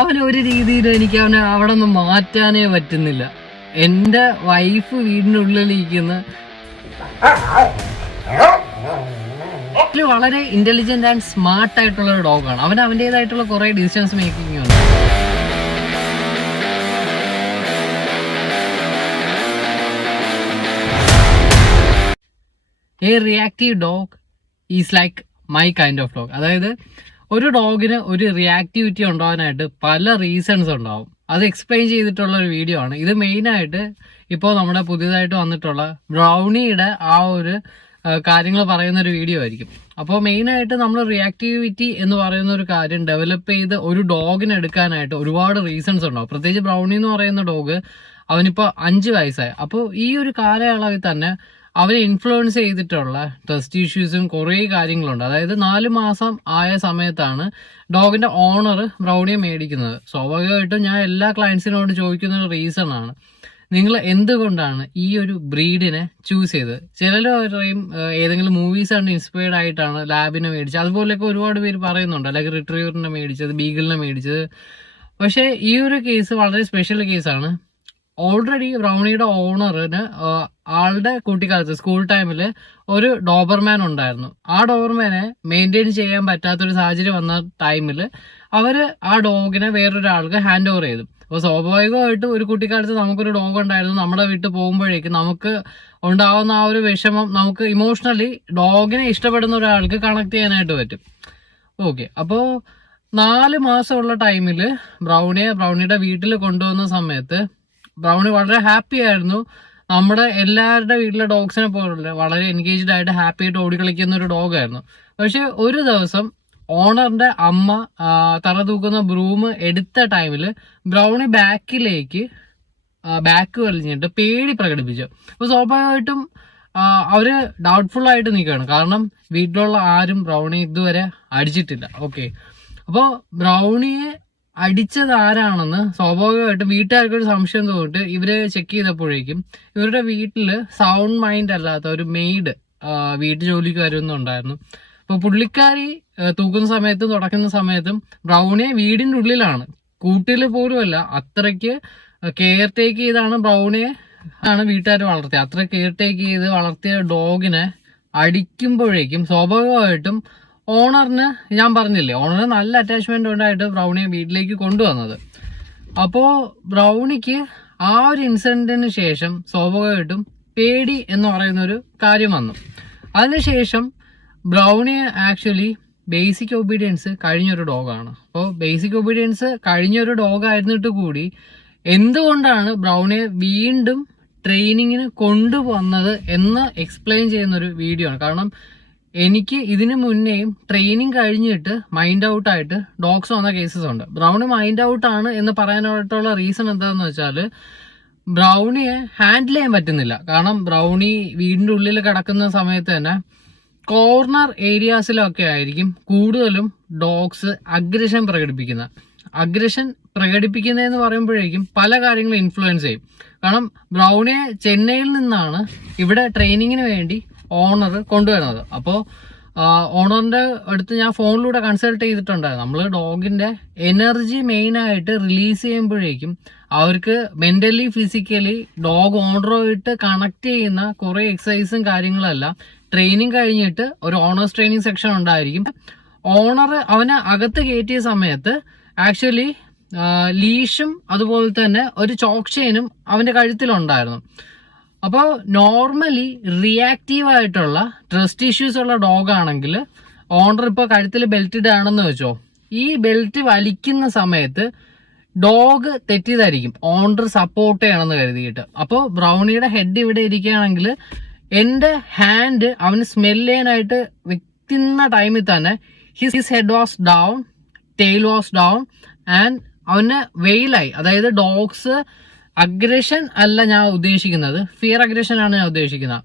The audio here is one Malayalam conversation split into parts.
അവന് ഒരു രീതിയിൽ എനിക്ക് അവനെ അവിടെ നിന്ന് മാറ്റാനേ പറ്റുന്നില്ല. എൻ്റെ വൈഫ് വീടിനുള്ളിലിരിക്കുന്ന വളരെ ഇന്റലിജന്റ് ആൻഡ് സ്മാർട്ട് ആയിട്ടുള്ള ഒരു ഡോഗാണ്. അവൻ അവൻ്റെതായിട്ടുള്ള കുറെ ഡിസിഷൻസ് മേക്കിംഗ് ഉണ്ട്. A reactive dog is like my kind of dog. അതായത് ഒരു ഡോഗിന് ഒരു റിയാക്ടിവിറ്റി ഉണ്ടാകാനായിട്ട് പല റീസൺസ് ഉണ്ടാവും. അത് എക്സ്പ്ലെയിൻ ചെയ്തിട്ടുള്ള ഒരു വീഡിയോ ആണ് ഇത്. മെയിനായിട്ട് ഇപ്പോൾ നമ്മുടെ പുതിയതായിട്ട് വന്നിട്ടുള്ള ബ്രൗണിയുടെ ആ ഒരു കാര്യങ്ങൾ പറയുന്ന ഒരു വീഡിയോ ആയിരിക്കും. അപ്പോൾ മെയിനായിട്ട് നമ്മൾ റിയാക്ടിവിറ്റി എന്ന് പറയുന്ന ഒരു കാര്യം ഡെവലപ്പ് ചെയ്ത് ഒരു ഡോഗിനെ എടുക്കാനായിട്ട് ഒരുപാട് റീസൺസ് ഉണ്ടാവും. പ്രത്യേകിച്ച് ബ്രൗണി എന്ന് പറയുന്ന ഡോഗ് അവനിപ്പോൾ 5 വയസ്സായി. അപ്പോൾ ഈ ഒരു കാലയളവിൽ തന്നെ അവരെ ഇൻഫ്ലുവൻസ് ചെയ്തിട്ടുള്ള ട്രസ്റ്റ് ഇഷ്യൂസും കുറേ കാര്യങ്ങളുണ്ട്. അതായത് 4 മാസം ആയ സമയത്താണ് ഡോഗിന്റെ ഓണർ ബ്രൗണിയെ മേടിക്കുന്നത്. സ്വാഭാവികമായിട്ടും ഞാൻ എല്ലാ ക്ലയൻസിനോട് ചോദിക്കുന്ന ഒരു റീസൺ ആണ്, നിങ്ങൾ എന്തുകൊണ്ടാണ് ഈ ഒരു ബ്രീഡിനെ ചൂസ് ചെയ്തത്? ചിലർ പറയും ഏതെങ്കിലും മൂവീസാണ് ഇൻസ്പയർഡ് ആയിട്ടാണ് ലാബിനെ മേടിച്ചത്. അതുപോലെയൊക്കെ ഒരുപാട് പേര് പറയുന്നുണ്ട്, അല്ലെങ്കിൽ റിട്രീവറിനെ മേടിച്ചത്, ബീഗിളിനെ മേടിച്ചത്. പക്ഷേ ഈ ഒരു കേസ് വളരെ സ്പെഷ്യൽ കേസാണ്. ഓൾറെഡി ബ്രൗണിയുടെ ഓണറിന് ആളുടെ കുട്ടിക്കാലത്ത് സ്കൂൾ ടൈമിൽ ഒരു ഡോബർമാൻ ഉണ്ടായിരുന്നു. ആ ഡോബർമാനെ മെയിൻറ്റെയിൻ ചെയ്യാൻ പറ്റാത്തൊരു സാഹചര്യം വന്ന ടൈമിൽ അവർ ആ ഡോഗിനെ വേറൊരാൾക്ക് ഹാൻഡ് ഓവർ ചെയ്തു. അപ്പോൾ സ്വാഭാവികമായിട്ടും ഒരു കുട്ടിക്കാലത്ത് നമുക്കൊരു ഡോഗ് ഉണ്ടായിരുന്നു, നമ്മുടെ വീട്ടിൽ പോകുമ്പോഴേക്കും നമുക്ക് ഉണ്ടാവുന്ന ആ ഒരു വിഷമം നമുക്ക് ഇമോഷണലി ഡോഗിനെ ഇഷ്ടപ്പെടുന്ന ഒരാൾക്ക് കണക്ട് ചെയ്യാനായിട്ട് പറ്റും. ഓക്കെ, അപ്പോൾ 4 മാസമുള്ള ടൈമിൽ ബ്രൗണിയുടെ വീട്ടിൽ കൊണ്ടുവന്ന സമയത്ത് ബ്രൗണി വളരെ ഹാപ്പി ആയിരുന്നു. നമ്മുടെ എല്ലാവരുടെ വീട്ടിലെ ഡോഗ്സിനെ പോലുള്ള വളരെ എൻഗേജ്ഡ് ആയിട്ട് ഹാപ്പി ആയിട്ട് ഓടിക്കളിക്കുന്ന ഒരു ഡോഗായിരുന്നു. പക്ഷെ ഒരു ദിവസം ഓണറിന്റെ അമ്മ തറ തൂക്കുന്ന ബ്രൂം എടുത്ത ടൈമിൽ ബ്രൗണി ബാക്ക് വലിഞ്ഞിട്ട് പേടി പ്രകടിപ്പിച്ചു. അപ്പോൾ സ്വാഭാവികമായിട്ടും അവര് ഡൗട്ട്ഫുൾ ആയിട്ട് നിൽക്കുകയാണ്, കാരണം വീട്ടിലുള്ള ആരും ബ്രൗണി ഇതുവരെ അടിച്ചിട്ടില്ല. ഓക്കെ, അപ്പോൾ ബ്രൗണിയെ അടിച്ചത് ആരാണെന്ന് സ്വാഭാവികമായിട്ടും വീട്ടുകാർക്കൊരു സംശയം തോന്നിട്ട് ഇവര് ചെക്ക് ചെയ്തപ്പോഴേക്കും ഇവരുടെ വീട്ടില് സൗണ്ട് മൈൻഡ് അല്ലാത്ത ഒരു മെയ്ഡ് വീട്ടു ജോലിക്ക് വരുന്നുണ്ടായിരുന്നു. അപ്പോൾ പുള്ളിക്കാരി തൂക്കുന്ന സമയത്തും തുടക്കുന്ന സമയത്തും ബ്രൗണിയെ വീടിൻ്റെ ഉള്ളിലാണ്, കൂട്ടിൽ പോലുമല്ല, അത്രയ്ക്ക് കെയർ ടേക്ക് ചെയ്താണ് ബ്രൗണിയെ വീട്ടുകാർ വളർത്തിയത്. അത്ര കെയർ ടേക്ക് ചെയ്ത് വളർത്തിയ ഡോഗിനെ അടിക്കുമ്പോഴേക്കും സ്വാഭാവികമായിട്ടും ഓണറിന്, ഞാൻ പറഞ്ഞില്ലേ, ഓണറിന് നല്ല അറ്റാച്ച്മെന്റ് ഉണ്ടായിട്ട് ബ്രൗണിയെ വീട്ടിലേക്ക് കൊണ്ടുവന്നത്. അപ്പോൾ ബ്രൗണിക്ക് ആ ഒരു ഇൻസിഡന്റിന് ശേഷം സ്വാഭാവികമായിട്ടും പേടി എന്ന് പറയുന്ന ഒരു കാര്യം വന്നു. അതിനുശേഷം ബ്രൗണിയെ ആക്ച്വലി ബേസിക് ഒബീഡിയൻസ് കഴിഞ്ഞൊരു ഡോഗാണ്. അപ്പോൾ ബേസിക് ഒബീഡിയൻസ് കഴിഞ്ഞൊരു ഡോഗായിരുന്നിട്ട് കൂടി എന്തുകൊണ്ടാണ് ബ്രൗണിയെ വീണ്ടും ട്രെയിനിങ്ങിന് കൊണ്ടുവന്നത് എന്ന് എക്സ്പ്ലെയിൻ ചെയ്യുന്നൊരു വീഡിയോ ആണ്. കാരണം എനിക്ക് ഇതിന് മുന്നേയും ട്രെയിനിങ് കഴിഞ്ഞിട്ട് മൈൻഡ് ഔട്ട് ആയിട്ട് ഡോഗ്സ് വന്ന കേസസ് ഉണ്ട്. ബ്രൗണി മൈൻഡ് ഔട്ട് ആണ് എന്ന് പറയാനായിട്ടുള്ള റീസൺ എന്താണെന്ന് വെച്ചാൽ ബ്രൗണിയെ ഹാൻഡിൽ ചെയ്യാൻ പറ്റുന്നില്ല. കാരണം ബ്രൗണി വീടിൻ്റെ ഉള്ളിൽ കിടക്കുന്ന സമയത്ത് തന്നെ കോർണർ ഏരിയാസിലൊക്കെ ആയിരിക്കും കൂടുതലും ഡോഗ്സ് അഗ്രഷൻ പ്രകടിപ്പിക്കുന്നതെന്ന് പറയുമ്പോഴേക്കും പല കാര്യങ്ങളും ഇൻഫ്ലുവൻസ് ചെയ്യും. കാരണം ബ്രൗണിയെ ചെന്നൈയിൽ നിന്നാണ് ഇവിടെ ട്രെയിനിങ്ങിന് വേണ്ടി ഓണർ കൊണ്ടുവരുന്നത്. അപ്പോൾ ഓണറിന്റെ അടുത്ത് ഞാൻ ഫോണിലൂടെ കൺസൾട്ട് ചെയ്തിട്ടുണ്ടായിരുന്നു. നമ്മൾ ഡോഗിന്റെ എനർജി മെയിനായിട്ട് റിലീസ് ചെയ്യുമ്പോഴേക്കും അവർക്ക് മെന്റലി ഫിസിക്കലി ഡോഗ് ഓണറുമായിട്ട് കണക്ട് ചെയ്യുന്ന കുറേ എക്സസൈസും കാര്യങ്ങളെല്ലാം ട്രെയിനിങ് കഴിഞ്ഞിട്ട് ഒരു ഓണേഴ്സ് ട്രെയിനിങ് സെക്ഷൻ ഉണ്ടായിരിക്കും. ഓണർ അവനെ അകത്ത് കയറ്റിയ സമയത്ത് ആക്ച്വലി ലീഷും അതുപോലെ തന്നെ ഒരു ചോക്ക് ചെയിനും അവന്റെ കഴുത്തിലുണ്ടായിരുന്നു. അപ്പോൾ നോർമലി റിയാക്റ്റീവ് ആയിട്ടുള്ള ട്രസ്റ്റ് ഇഷ്യൂസ് ഉള്ള ഡോഗ് ആണെങ്കിൽ ഓണർ ഇപ്പോൾ കഴുത്തിൽ ബെൽറ്റ് ഇടാണെന്ന് വെച്ചോ, ഈ ബെൽറ്റ് വലിക്കുന്ന സമയത്ത് ഡോഗ് തെറ്റിയതായിരിക്കും ഓണർ സപ്പോർട്ട് ചെയ്യണമെന്ന് കരുതിയിട്ട്. അപ്പോൾ ബ്രൗണിയുടെ ഹെഡ് ഇവിടെ ഇരിക്കുകയാണെങ്കിൽ എൻ്റെ ഹാൻഡ് അവന് സ്മെല് ചെയ്യാനായിട്ട് വെക്കുന്ന ടൈമിൽ തന്നെ his head was down, tail was down and അവന് വെയിലായി. അതായത് ഡോഗ്സ് അഗ്രഷൻ അല്ല ഞാൻ ഉദ്ദേശിക്കുന്നത്, ഫിയർ അഗ്രഷൻ ആണ് ഞാൻ ഉദ്ദേശിക്കുന്നത്.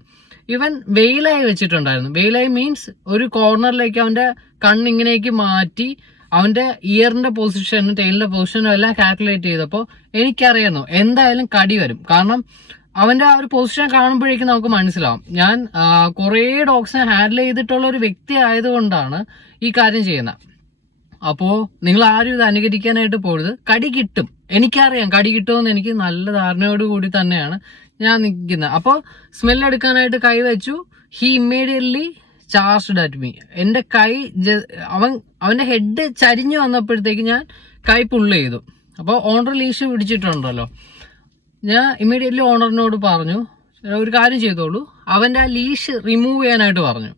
ഇവൻ വെയിലായി വെച്ചിട്ടുണ്ടായിരുന്നു. വെയിലായി മീൻസ് ഒരു കോർണറിലേക്ക് അവന്റെ കണ്ണിങ്ങനേക്ക് മാറ്റി അവന്റെ ഇയറിന്റെ പൊസിഷനും ടെയിലിന്റെ പൊസിഷനും എല്ലാം കാൽക്കുലേറ്റ് ചെയ്തപ്പോൾ എനിക്കറിയായിരുന്നു എന്തായാലും കടി വരും. കാരണം അവന്റെ ആ ഒരു പൊസിഷൻ കാണുമ്പോഴേക്കും നമുക്ക് മനസ്സിലാവും. ഞാൻ കുറേ ഡോഗ്സിനെ ഹാൻഡിൽ ചെയ്തിട്ടുള്ള ഒരു വ്യക്തി ആയതുകൊണ്ടാണ് ഈ കാര്യം ചെയ്യുന്നത്. അപ്പോൾ നിങ്ങൾ ആരും ഇത് അനുകരിക്കാനായിട്ട് പോരുത്. കടി കിട്ടും, എനിക്കറിയാം കടി കിട്ടുമെന്ന് എനിക്ക് നല്ല ധാരണയോട് കൂടി തന്നെയാണ് ഞാൻ നിൽക്കുന്നത്. അപ്പോൾ സ്മെല്ലെടുക്കാനായിട്ട് കൈ വെച്ചു. He immediately charged at me. എൻ്റെ കൈ അവൻ്റെ ഹെഡ് ചരിഞ്ഞു വന്നപ്പോഴത്തേക്ക് ഞാൻ കൈ പുള്ള് ചെയ്തു. അപ്പോൾ ഓണർ ലീഷ് പിടിച്ചിട്ടുണ്ടല്ലോ, ഞാൻ ഇമ്മീഡിയറ്റ്ലി ഓണറിനോട് പറഞ്ഞു ഒരു കാര്യം ചെയ്തോളൂ, അവൻ്റെ ആ ലീഷ് റിമൂവ് ചെയ്യാനായിട്ട് പറഞ്ഞു.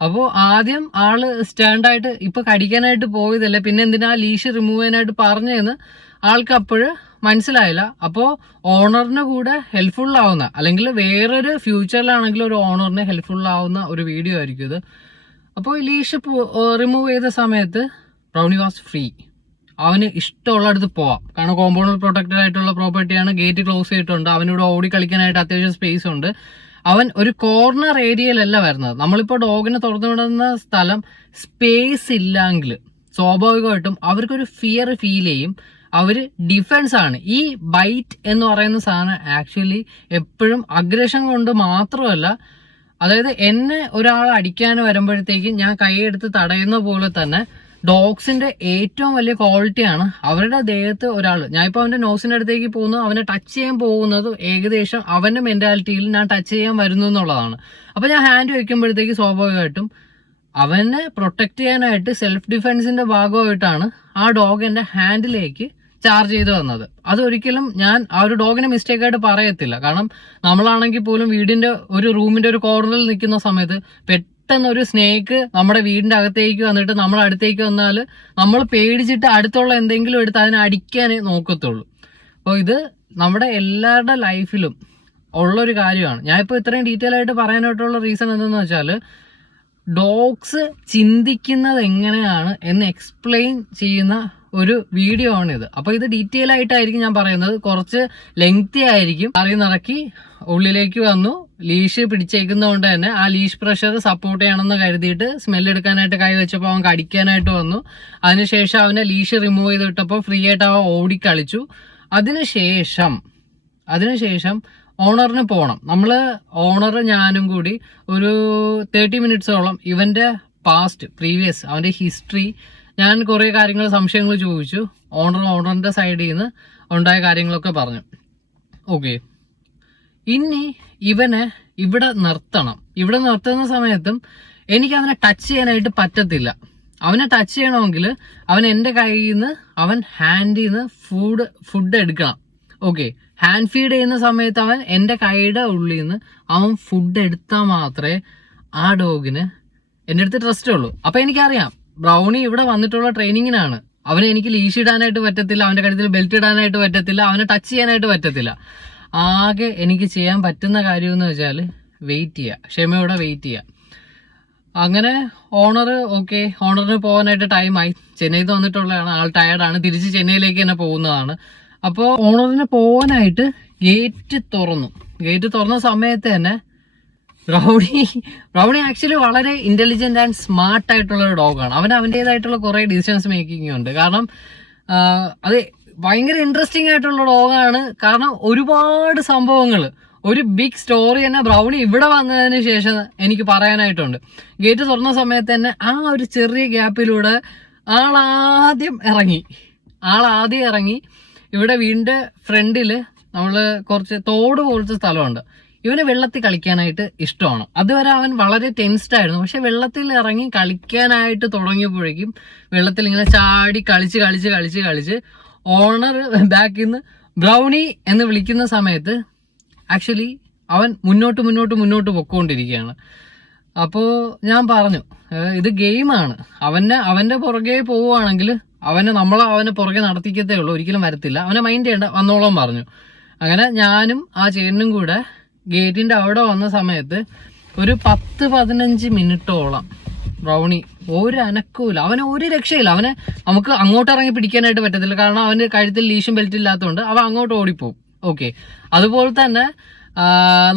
അപ്പോൾ ആദ്യം ആള് സ്റ്റാൻഡായിട്ട് ഇപ്പൊ കടിക്കാനായിട്ട് പോയതല്ലേ, പിന്നെ എന്തിനാ ലീഷ് റിമൂവ് ചെയ്യാനായിട്ട് പറഞ്ഞതെന്ന് ആൾക്ക് അപ്പോഴ് മനസ്സിലായില്ല. അപ്പോൾ ഓണറിന് കൂടെ ഹെൽപ്ഫുൾ ആവുന്ന, അല്ലെങ്കിൽ വേറൊരു ഫ്യൂച്ചറിലാണെങ്കിൽ ഒരു ഓണറിന് ഹെൽപ്ഫുൾ ആവുന്ന ഒരു വീഡിയോ ആയിരിക്കും ഇത്. അപ്പോൾ ലീഷ് റിമൂവ് ചെയ്ത സമയത്ത് ബ്രൗണി വാസ് ഫ്രീ. അവന് ഇഷ്ടമുള്ളടത്ത് പോവാം, കാരണം കോമ്പൗണ്ട് പ്രൊട്ടക്റ്റഡ് ആയിട്ടുള്ള പ്രോപ്പർട്ടിയാണ്, ഗേറ്റ് ക്ലോസ് ചെയ്തിട്ടുണ്ട്, അവനിവിടെ ഓടി കളിക്കാനായിട്ട് അത്യാവശ്യം സ്പേസ് ഉണ്ട്. അവൻ ഒരു കോർണർ ഏരിയയിലല്ല വരുന്നത്. നമ്മളിപ്പോൾ ഡോഗിനെ തുറന്നു വിടുന്ന സ്ഥലം സ്പേസ് ഇല്ലെങ്കിൽ സ്വാഭാവികമായിട്ടും അവർക്കൊരു ഫിയർ ഫീൽ ചെയ്യും. അവർ ഡിഫൻസ് ആണ്. ഈ ബൈറ്റ് എന്ന് പറയുന്ന സാധനം ആക്ച്വലി എപ്പോഴും അഗ്രഷൻ കൊണ്ട് മാത്രമല്ല, അതായത് എന്നെ ഒരാൾ അടിക്കാൻ വരുമ്പോഴത്തേക്കും ഞാൻ കൈയെടുത്ത് തടയുന്ന പോലെ തന്നെ ഡോഗ്സിന്റെ ഏറ്റവും വലിയ ക്വാളിറ്റിയാണ് അവരുടെ ദേഹത്ത് ഒരാൾ, ഞാൻ ഇപ്പോൾ അവന്റെ നോസിന്റെ അടുത്തേക്ക് പോകുന്നു, അവനെ ടച്ച് ചെയ്യാൻ പോകുന്നത് ഏകദേശം അവന്റെ മെന്റാലിറ്റിയിൽ ഞാൻ ടച്ച് ചെയ്യാൻ വരുന്നു എന്നുള്ളതാണ്. അപ്പൊ ഞാൻ ഹാൻഡ് വെക്കുമ്പോഴത്തേക്ക് സ്വാഭാവികമായിട്ടും അവനെ പ്രൊട്ടക്ട് ചെയ്യാനായിട്ട് സെൽഫ് ഡിഫെൻസിന്റെ ഭാഗമായിട്ടാണ് ആ ഡോഗ് എന്റെ ഹാൻഡിലേക്ക് ചാർജ് ചെയ്ത് വന്നത്. അതൊരിക്കലും ഞാൻ ആ ഒരു ഡോഗിനെ മിസ്റ്റേക്ക് ആയിട്ട് പറയത്തില്ല. കാരണം നമ്മളാണെങ്കിൽ പോലും വീടിന്റെ ഒരു റൂമിന്റെ ഒരു കോർണറിൽ നിൽക്കുന്ന സമയത്ത് പെട്ടെന്ന് ഒരു സ്നേക്ക് നമ്മുടെ വീടിന്റെ അകത്തേക്ക് വന്നിട്ട് നമ്മുടെ അടുത്തേക്ക് വന്നാൽ നമ്മൾ പേടിച്ചിട്ട് അടുത്തുള്ള എന്തെങ്കിലും എടുത്ത് അതിനെ അടിക്കാനേ നോക്കത്തുള്ളൂ. അപ്പോൾ ഇത് നമ്മുടെ എല്ലാവരുടെ ലൈഫിലും ഉള്ളൊരു കാര്യമാണ്. ഞാനിപ്പോൾ ഇത്രയും ഡീറ്റെയിൽ ആയിട്ട് പറയാനായിട്ടുള്ള റീസൺ എന്തെന്ന് വെച്ചാൽ, ഡോഗ്സ് ചിന്തിക്കുന്നത് എങ്ങനെയാണ് എന്ന് എക്സ്പ്ലെയിൻ ചെയ്യുന്ന ഒരു വീഡിയോ ആണിത്. അപ്പോൾ ഇത് ഡീറ്റെയിൽ ആയിട്ടായിരിക്കും ഞാൻ പറയുന്നത്, കുറച്ച് ലെങ്തി ആയിരിക്കും. നടക്കി ഉള്ളിലേക്ക് വന്നു, ലീഷ് പിടിച്ചേക്കുന്നതുകൊണ്ട് തന്നെ ആ ലീഷ് പ്രഷർ സപ്പോർട്ട് ചെയ്യണമെന്ന് കരുതിയിട്ട് സ്മെല്ലെടുക്കാനായിട്ട് കൈ വെച്ചപ്പോൾ അവൻ കടിക്കാനായിട്ട് വന്നു. അതിനുശേഷം അവനെ ലീഷ് റിമൂവ് ചെയ്ത് വിട്ടപ്പോൾ ഫ്രീ ആയിട്ട് അവൻ ഓടിക്കളിച്ചു. അതിനുശേഷം ഓണറിന് പോകണം. നമ്മൾ ഓണർ ഞാനും കൂടി ഒരു 30 മിനിറ്റ്സോളം ഇവന്റെ പ്രീവിയസ് അവന്റെ ഹിസ്റ്ററി, ഞാൻ കുറേ കാര്യങ്ങൾ സംശയങ്ങൾ ചോദിച്ചു. ഓണറിന്റെ സൈഡിൽ നിന്ന് ഉണ്ടായ കാര്യങ്ങളൊക്കെ പറഞ്ഞു. ഓക്കെ, ഇനി ഇവനെ ഇവിടെ നിർത്തണം. ഇവിടെ നിർത്തുന്ന സമയത്തും എനിക്ക് അവനെ ടച്ച് ചെയ്യാനായിട്ട് പറ്റത്തില്ല. അവനെ ടച്ച് ചെയ്യണമെങ്കിൽ അവൻ എൻ്റെ കയ്യിൽ നിന്ന് അവൻ ഹാൻഡിൽ നിന്ന് ഫുഡ് എടുക്കണം. ഓക്കെ, ഹാൻഡ് ഫീഡ് ചെയ്യുന്ന സമയത്ത് അവൻ എൻ്റെ കൈയുടെ ഉള്ളിൽ നിന്ന് അവൻ ഫുഡ് എടുത്താൽ മാത്രമേ ആ ഡോഗിന് എൻ്റെ അടുത്ത് ട്രസ്റ്റ് ഉള്ളൂ. അപ്പം എനിക്കറിയാം ബ്രൗണി ഇവിടെ വന്നിട്ടുള്ള ട്രെയിനിങ്ങിനാണ്. അവനെ എനിക്ക് ലീഷ് ഇടാനായിട്ട് പറ്റത്തില്ല, അവൻ്റെ കഴുത്തിൽ ബെൽറ്റ് ഇടാനായിട്ട് പറ്റത്തില്ല, അവനെ ടച്ച് ചെയ്യാനായിട്ട് പറ്റത്തില്ല. ആകെ എനിക്ക് ചെയ്യാൻ പറ്റുന്ന കാര്യം എന്ന് വെച്ചാൽ വെയിറ്റ് ചെയ്യുക, ക്ഷമയോടെ വെയിറ്റ് ചെയ്യുക. അങ്ങനെ ഓണറിന് പോകാനായിട്ട് ടൈമായി. ചെന്നൈയിൽ വന്നിട്ടുള്ളതാണ്, ആൾ ടയർഡാണ്, തിരിച്ച് ചെന്നൈയിലേക്ക് തന്നെ പോകുന്നതാണ്. അപ്പോൾ ഓണറിന് പോകാനായിട്ട് ഗേറ്റ് തുറന്ന സമയത്ത് തന്നെ ബ്രൗണി ആക്ച്വലി വളരെ ഇന്റലിജന്റ് ആൻഡ് സ്മാർട്ട് ആയിട്ടുള്ള ഒരു ഡോഗാണ്. അവൻ്റെതായിട്ടുള്ള കുറെ ഡിസിഷൻസ് മേക്കിംഗ് ഉണ്ട്. കാരണം അത് ഭയങ്കര ഇൻട്രസ്റ്റിംഗ് ആയിട്ടുള്ള ഡോഗാണ്. കാരണം ഒരുപാട് സംഭവങ്ങൾ, ഒരു ബിഗ് സ്റ്റോറി തന്നെ ബ്രൗണി ഇവിടെ വന്നതിന് ശേഷം എനിക്ക് പറയാനായിട്ടുണ്ട്. ഗേറ്റ് തുറന്ന സമയത്ത് തന്നെ ആ ഒരു ചെറിയ ഗ്യാപ്പിലൂടെ ആളാദ്യം ഇറങ്ങി ഇവിടെ വീടിന്റെ ഫ്രണ്ടില് നമ്മള് കുറച്ച് തോട് പോലത്തെ സ്ഥലമുണ്ട്. ഇവന് വെള്ളത്തിൽ കളിക്കാനായിട്ട് ഇഷ്ടമാണ്. അതുവരെ അവൻ വളരെ ടെൻസ്ഡ് ആയിരുന്നു. പക്ഷെ വെള്ളത്തിൽ ഇറങ്ങി കളിക്കാനായിട്ട് തുടങ്ങിയപ്പോഴേക്കും വെള്ളത്തിൽ ഇങ്ങനെ ചാടി കളിച്ച് ഓണർ ബാക്കിൽ നിന്ന് ബ്രൗണി എന്ന് വിളിക്കുന്ന സമയത്ത് ആക്ച്വലി അവൻ മുന്നോട്ട് പൊക്കോണ്ടിരിക്കുകയാണ്. അപ്പോൾ ഞാൻ പറഞ്ഞു, ഇത് ഗെയിമാണ്. അവന്റെ പുറകെ പോവുകയാണെങ്കിൽ അവനെ പുറകെ നടത്തിക്കത്തേ ഉള്ളൂ, ഒരിക്കലും വരത്തില്ല. അവനെ മൈൻഡ് ചെയ്യേണ്ട, വന്നോളം പറഞ്ഞു. അങ്ങനെ ഞാനും ആ ചേട്ടനും കൂടെ ഗേറ്റിന്റെ അവിടെ വന്ന സമയത്ത് ഒരു 10-15 മിനിറ്റോളം ബ്രൗണി ഒരു അനക്കവുമില്ല, അവന് ഒരു രക്ഷയില്ല. അവനെ നമുക്ക് അങ്ങോട്ട് ഇറങ്ങി പിടിക്കാനായിട്ട് പറ്റത്തില്ല, കാരണം അവന്റെ കഴുത്തിൽ ലീഷും ബെൽറ്റ് ഇല്ലാത്തതുകൊണ്ട് അവൻ അങ്ങോട്ട് ഓടിപ്പോവും. ഓക്കെ, അതുപോലെ തന്നെ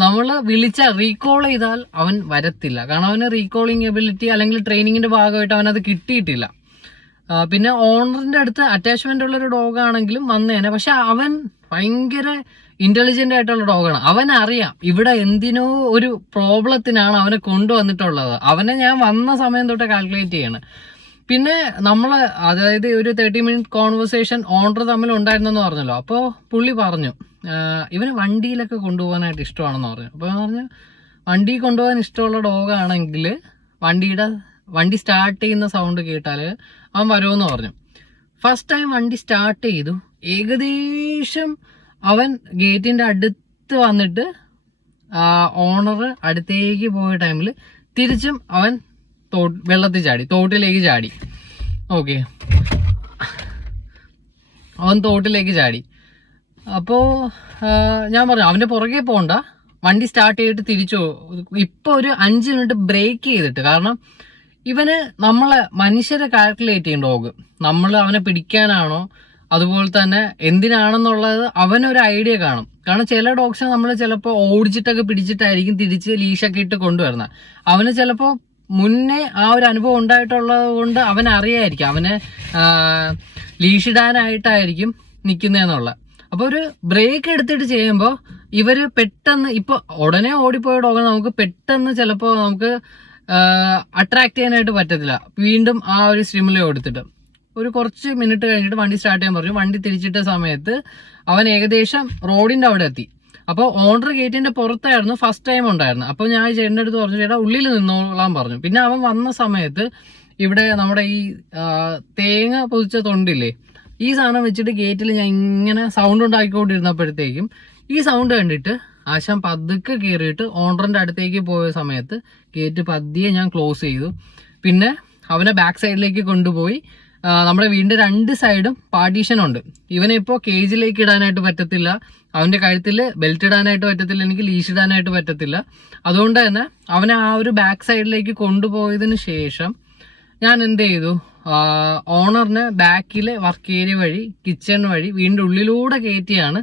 നമ്മൾ റീകോൾ ചെയ്താൽ അവൻ വരത്തില്ല, കാരണം അവന് റീകോളിങ് എബിലിറ്റി അല്ലെങ്കിൽ ട്രെയിനിങ്ങിന്റെ ഭാഗമായിട്ട് അവനത് കിട്ടിയിട്ടില്ല. പിന്നെ ഓണറിന്റെ അടുത്ത് അറ്റാച്ച്മെന്റ് ഉള്ള ഒരു ഡോഗാണെങ്കിലും വന്നേനെ. പക്ഷെ അവൻ ഭയങ്കര ഇന്റലിജന്റ് ആയിട്ടുള്ള ഡോഗാണ്. അവനറിയാം ഇവിടെ എന്തിനോ ഒരു പ്രോബ്ലത്തിനാണ് അവനെ കൊണ്ടുവന്നിട്ടുള്ളത്. അവനെ ഞാൻ വന്ന സമയം തൊട്ട് കാൽക്കുലേറ്റ് ചെയ്യണം. പിന്നെ നമ്മള് അതായത് ഒരു 30 മിനിറ്റ് കോൺവെർസേഷൻ ഓണർ തമ്മിൽ ഉണ്ടായിരുന്നെന്ന് പറഞ്ഞല്ലോ. അപ്പോൾ പുള്ളി പറഞ്ഞു ഇവന് വണ്ടിയിലൊക്കെ കൊണ്ടുപോകാനായിട്ട് ഇഷ്ടമാണെന്ന് പറഞ്ഞു. അപ്പോൾ പറഞ്ഞു വണ്ടി കൊണ്ടുപോകാൻ ഇഷ്ടമുള്ള ഡോഗാണെങ്കിൽ വണ്ടി സ്റ്റാർട്ട് ചെയ്യുന്ന സൗണ്ട് കേട്ടാൽ അവൻ വരുമെന്ന് പറഞ്ഞു. ഫസ്റ്റ് ടൈം വണ്ടി സ്റ്റാർട്ട് ചെയ്തു, ഏകദേശം അവൻ ഗേറ്റിന്റെ അടുത്ത് വന്നിട്ട് ഓണർ അടുത്തേക്ക് പോയ ടൈമിൽ തിരിച്ചും അവൻ വെള്ളത്തിൽ ചാടി, തോട്ടിലേക്ക് ചാടി. ഓക്കെ, അവൻ തോട്ടിലേക്ക് ചാടി. അപ്പോൾ ഞാൻ പറഞ്ഞു അവൻ്റെ പുറകെ പോകണ്ട, വണ്ടി സ്റ്റാർട്ട് ചെയ്തിട്ട് തിരിച്ചു. ഇപ്പോൾ ഒരു 5 മിനിറ്റ് ബ്രേക്ക് ചെയ്തിട്ട്, കാരണം ഇവന് നമ്മളെ മനുഷ്യരെ കാൽക്കുലേറ്റ് ചെയ്യും ഡോഗ്. നമ്മൾ അവനെ പിടിക്കാനാണോ അതുപോലെ തന്നെ എന്തിനാണെന്നുള്ളത് അവനൊരു ഐഡിയ കാണും. കാരണം ചില ഡോഗ്സിനെ നമ്മൾ ചിലപ്പോൾ ഓടിച്ചിട്ടൊക്കെ പിടിച്ചിട്ടായിരിക്കും തിരിച്ച് ലീഷൊക്കെ ഇട്ട് കൊണ്ടുവരുന്നത്. അവന് ചിലപ്പോൾ മുന്നേ ആ ഒരു അനുഭവം ഉണ്ടായിട്ടുള്ളത് കൊണ്ട് അവൻ അറിയായിരിക്കും അവനെ ലീഷിടാനായിട്ടായിരിക്കും നിൽക്കുന്നതെന്നുള്ള. അപ്പോൾ ഒരു ബ്രേക്ക് എടുത്തിട്ട് ചെയ്യുമ്പോൾ ഇവര് പെട്ടെന്ന്, ഇപ്പൊ ഉടനെ ഓടിപ്പോയ ഡോഗിനെ നമുക്ക് പെട്ടെന്ന് ചിലപ്പോൾ നമുക്ക് അട്രാക്ട് ചെയ്യാനായിട്ട് പറ്റത്തില്ല. വീണ്ടും ആ ഒരു സ്റ്റിമുലേ കൊടുത്തിട്ട് ഒരു കുറച്ച് മിനിറ്റ് കഴിഞ്ഞിട്ട് വണ്ടി സ്റ്റാർട്ട് ചെയ്യാൻ പറഞ്ഞു. വണ്ടി തിരിച്ചിട്ട സമയത്ത് അവൻ ഏകദേശം റോഡിന്റെ അവിടെ എത്തി. അപ്പോൾ ഓണർ ഗേറ്റിന്റെ പുറത്തായിരുന്നു ഫസ്റ്റ് ടൈം ഉണ്ടായിരുന്നു. അപ്പോൾ ഞാൻ ചേട്ടൻ്റെ അടുത്ത് പറഞ്ഞു, ചേട്ടാ ഉള്ളിൽ നിന്നോളാൻ പറഞ്ഞു. പിന്നെ അവൻ വന്ന സമയത്ത് ഇവിടെ നമ്മുടെ ഈ തേങ്ങ പൊതിച്ച തൊണ്ടില്ലേ, ഈ സാധനം വെച്ചിട്ട് ഗേറ്റിൽ ഞാൻ ഇങ്ങനെ സൗണ്ട് ഉണ്ടാക്കിക്കൊണ്ടിരുന്നപ്പോഴത്തേക്കും ഈ സൗണ്ട് കണ്ടിട്ട് ആശാൻ പതുക്കെ കയറിയിട്ട് ഓണറിന്റെ അടുത്തേക്ക് പോയ സമയത്ത് ഗേറ്റ് പതിയെ ഞാൻ ക്ലോസ് ചെയ്തു. പിന്നെ അവനെ ബാക്ക് സൈഡിലേക്ക് കൊണ്ടുപോയി. നമ്മുടെ വീടിന്റെ 2 സൈഡും പാർട്ടീഷൻ ഉണ്ട്. ഇവനെ ഇപ്പോൾ കേജിലേക്ക് ഇടാനായിട്ട് പറ്റത്തില്ല, അവന്റെ കഴുത്തിൽ ബെൽറ്റ് ഇടാനായിട്ട് പറ്റത്തില്ല, എനിക്ക് ലീഷ് ഇടാനായിട്ട് പറ്റത്തില്ല. അതുകൊണ്ട് തന്നെ അവനെ ആ ഒരു ബാക്ക് സൈഡിലേക്ക് കൊണ്ടുപോയതിന് ശേഷം ഞാൻ എന്ത് ചെയ്തു, ഓണറിനെ ബാക്കിലെ വർക്ക് ഏരിയ വഴി കിച്ചൺ വഴി വീടിന്റെ ഉള്ളിലൂടെ കയറ്റിയാണ്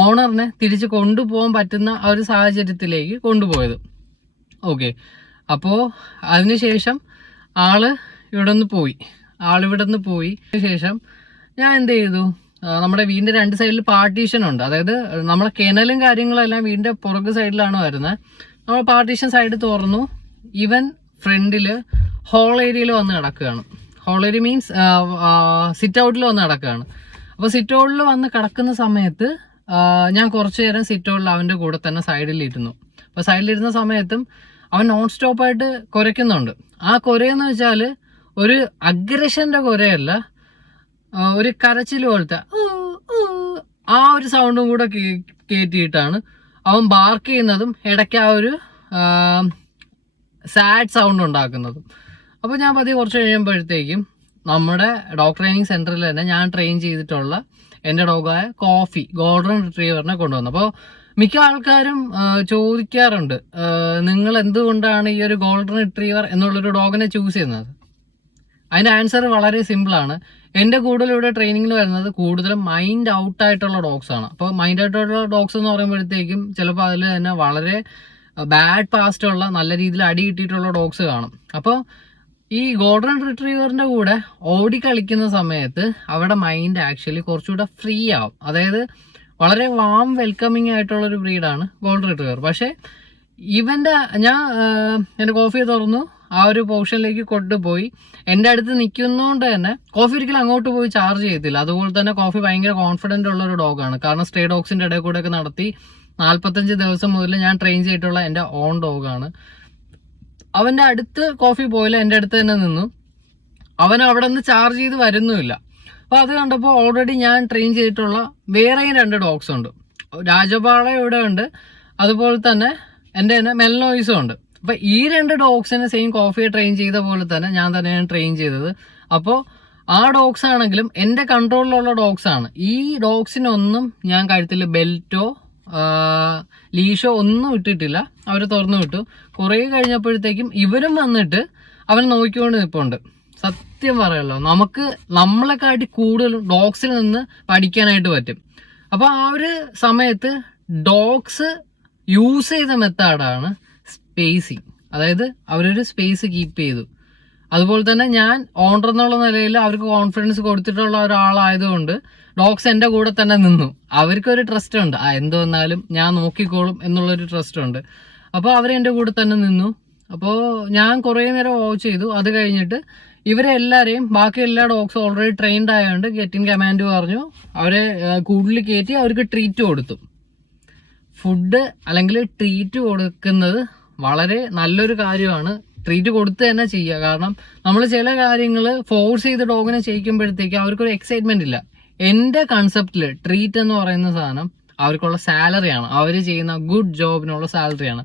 ഓണറിനെ തിരിച്ച് കൊണ്ടുപോകാൻ പറ്റുന്ന ആ ഒരു സാഹചര്യത്തിലേക്ക് കൊണ്ടുപോയത്. ഓക്കെ, അപ്പോൾ അതിനുശേഷം ഇവിടെ നിന്ന് പോയി ശേഷം ഞാൻ എന്ത് ചെയ്തു, നമ്മുടെ വീടിന്റെ 2 സൈഡിൽ പാർട്ടീഷൻ ഉണ്ട്. അതായത് നമ്മളെ കിണലും കാര്യങ്ങളും എല്ലാം വീടിന്റെ പുറകു സൈഡിലാണ് വരുന്നത്. നമ്മൾ പാർട്ടീഷൻ സൈഡ് തുറന്നു. ഇവൻ ഫ്രണ്ടില് ഹോൾ ഏരിയയിൽ വന്ന് കിടക്കുകയാണ്. ഹോൾ ഏരിയ മീൻസ് സിറ്റ് ഔട്ടിൽ വന്ന് കിടക്കുകയാണ്. അപ്പോൾ സിറ്റ് ഔട്ടിൽ വന്ന് കിടക്കുന്ന സമയത്ത് ഞാൻ കുറച്ചു നേരം സിറ്റ് ഔട്ടിൽ അവന്റെ കൂടെ തന്നെ സൈഡിലിരുന്നു. അപ്പോൾ സൈഡിലിരുന്ന സമയത്തും അവൻ നോൺ സ്റ്റോപ്പായിട്ട് കുരയ്ക്കുന്നുണ്ട്. ആ കുരയെന്ന് വെച്ചാൽ ഒരു അഗ്രഷന്റെ കുരയല്ല, ഒരു കരച്ചിൽ പോലത്തെ ആ ഒരു സൗണ്ടും കൂടെ കേട്ടിയിട്ടാണ് അവൻ ബാർക്ക് ചെയ്യുന്നതും ഇടയ്ക്ക് ആ ഒരു സാഡ് സൗണ്ട് ഉണ്ടാക്കുന്നതും. അപ്പോൾ ഞാൻ പതിയെ കുറച്ച് കഴിയുമ്പോഴത്തേക്കും നമ്മുടെ ഡോഗ് ട്രെയിനിങ് സെന്ററിൽ തന്നെ ഞാൻ ട്രെയിൻ ചെയ്തിട്ടുള്ള എൻ്റെ ഡോഗായ കോഫി ഗോൾഡൻ റിട്രീവറിനെ കൊണ്ടുവന്നു. അപ്പോൾ മിക്ക ആൾക്കാരും ചോദിക്കാറുണ്ട്, നിങ്ങൾ എന്തുകൊണ്ടാണ് ഈ ഒരു ഗോൾഡൻ റിട്രീവർ എന്നുള്ളൊരു ഡോഗിനെ ചൂസ് ചെയ്യുന്നത്? അതിന്റെ ആൻസർ വളരെ സിമ്പിളാണ്. എൻ്റെ കൂടുതലിവിടെ ട്രെയിനിങ്ങിൽ വരുന്നത് കൂടുതലും മൈൻഡ് ഔട്ടായിട്ടുള്ള ഡോഗ്സ് ആണ്. അപ്പോൾ മൈൻഡ് ഔട്ടായിട്ടുള്ള ഡോഗ്സ് എന്ന് പറയുമ്പോഴത്തേക്കും ചിലപ്പോൾ അതിൽ തന്നെ വളരെ ബാഡ് പാസ്റ്റ് ഉള്ള നല്ല രീതിയിൽ അടി കിട്ടിയിട്ടുള്ള ഡോഗ്സ് കാണും. അപ്പോൾ ഈ ഗോൾഡൻ റിട്രീവറിന്റെ കൂടെ ഓടി കളിക്കുന്ന സമയത്ത് അവിടെ മൈൻഡ് ആക്ച്വലി കുറച്ചുകൂടെ ഫ്രീ ആവും. അതായത് വളരെ വാം വെൽക്കമിങ് ആയിട്ടുള്ള ഒരു ബ്രീഡാണ് ഗോൾഡൻ റിട്രീവർ. പക്ഷെ എൻ്റെ കോഫി തുറന്നു, ആ ഒരു പോർഷനിലേക്ക് കൊണ്ടുപോയി എൻ്റെ അടുത്ത് നിൽക്കുന്നതുകൊണ്ട് തന്നെ കോഫി ഒരിക്കലും അങ്ങോട്ട് പോയി ചാർജ് ചെയ്തില്ല. അതുപോലെ തന്നെ കോഫി ഭയങ്കര കോൺഫിഡന്റ് ഉള്ള ഒരു ഡോഗാണ്. കാരണം സ്ട്രേ ഡോഗ്സിന്റെ ഇടയിൽ കൂടെ ഒക്കെ നടത്തി 45 ദിവസം മുതൽ ഞാൻ ട്രെയിൻ ചെയ്തിട്ടുള്ള എൻ്റെ ഓൺ ഡോഗാണ്. അവന്റെ അടുത്ത് കോഫി പോയില്ല, എൻ്റെ അടുത്ത് തന്നെ നിന്നു. അവൻ അവിടെ നിന്ന് ചാർജ് ചെയ്ത് വരുന്നുമില്ല. അപ്പൊ അത് കണ്ടപ്പോൾ ഓൾറെഡി ഞാൻ ട്രെയിൻ ചെയ്തിട്ടുള്ള വേറെയും 2 ഡോഗ്സ് ഉണ്ട്. രാജപാള ഇവിടെ ഉണ്ട്, അതുപോലെ തന്നെ എൻ്റെ തന്നെ മെൽനോയിസും ഉണ്ട്. അപ്പൊ ഈ 2 ഡോഗ്സിനെ സെയിം കോഫിയെ ട്രെയിൻ ചെയ്ത പോലെ തന്നെ ഞാൻ തന്നെയാണ് ട്രെയിൻ ചെയ്തത്. അപ്പോൾ ആ ഡോഗ്സ് ആണെങ്കിലും എൻ്റെ കൺട്രോളിലുള്ള ഡോഗ്സ് ആണ്. ഈ ഡോഗ്സിനൊന്നും ഞാൻ കഴുത്തിൽ ബെൽറ്റോ ലീഷോ ഒന്നും ഇട്ടിട്ടില്ല, അവർ തുറന്നു വിട്ടു. കുറേ കഴിഞ്ഞപ്പോഴത്തേക്കും ഇവരും വന്നിട്ട് അവൻ നോക്കിക്കൊണ്ട് നിൽപ്പുണ്ട്. സത്യം പറയല്ലോ, നമ്മളെക്കാട്ടി കൂടുതൽ ഡോഗ്സിൽ നിന്ന് പഠിക്കാനായിട്ട് പറ്റും. അപ്പൊ ആ ഒരു സമയത്ത് ഡോഗ്സ് യൂസ് ചെയ്ത മെത്തേഡാണ് സ്പേസിങ്. അതായത് അവരൊരു സ്പേസ് കീപ്പ് ചെയ്തു. അതുപോലെ തന്നെ ഞാൻ ഓണർ എന്നുള്ള നിലയിൽ അവർക്ക് കോൺഫിഡൻസ് കൊടുത്തിട്ടുള്ള ഒരാളായതുകൊണ്ട് ഡോഗ്സ് എൻ്റെ കൂടെ തന്നെ നിന്നു. അവർക്കൊരു ട്രസ്റ്റ് ഉണ്ട്, എന്ത് വന്നാലും ഞാൻ നോക്കിക്കോളും എന്നുള്ളൊരു ട്രസ്റ്റ് ഉണ്ട്. അപ്പോൾ അവർ എൻ്റെ കൂടെ തന്നെ നിന്നു. അപ്പോൾ ഞാൻ കുറേ നേരം വാച്ച് ചെയ്തു. അത് കഴിഞ്ഞിട്ട് ഇവരെ എല്ലാരെയും ബാക്കി എല്ലാ ഡോഗ്സും ഓൾറെഡി ട്രെയിൻഡ് ആയതുകൊണ്ട് ഗെറ്റിൻ കമാൻഡ് പറഞ്ഞു അവരെ കൂടുതൽ കയറ്റി അവർക്ക് ട്രീറ്റ് കൊടുത്തു. ഫുഡ് അല്ലെങ്കിൽ ട്രീറ്റ് കൊടുക്കുന്നത് വളരെ നല്ലൊരു കാര്യമാണ്. ട്രീറ്റ് കൊടുത്ത് തന്നെ ചെയ്യുക. കാരണം നമ്മൾ ചില കാര്യങ്ങൾ ഫോഴ്സ് ചെയ്ത് ഡോഗിനെ ചെയ്യിക്കുമ്പോഴത്തേക്ക് അവർക്കൊരു എക്സൈറ്റ്മെന്റ് ഇല്ല. എൻ്റെ കൺസെപ്റ്റിൽ ട്രീറ്റ് എന്ന് പറയുന്ന സാധനം അവർക്കുള്ള സാലറിയാണ്, അവർ ചെയ്യുന്ന ഗുഡ് ജോബിനുള്ള സാലറിയാണ്.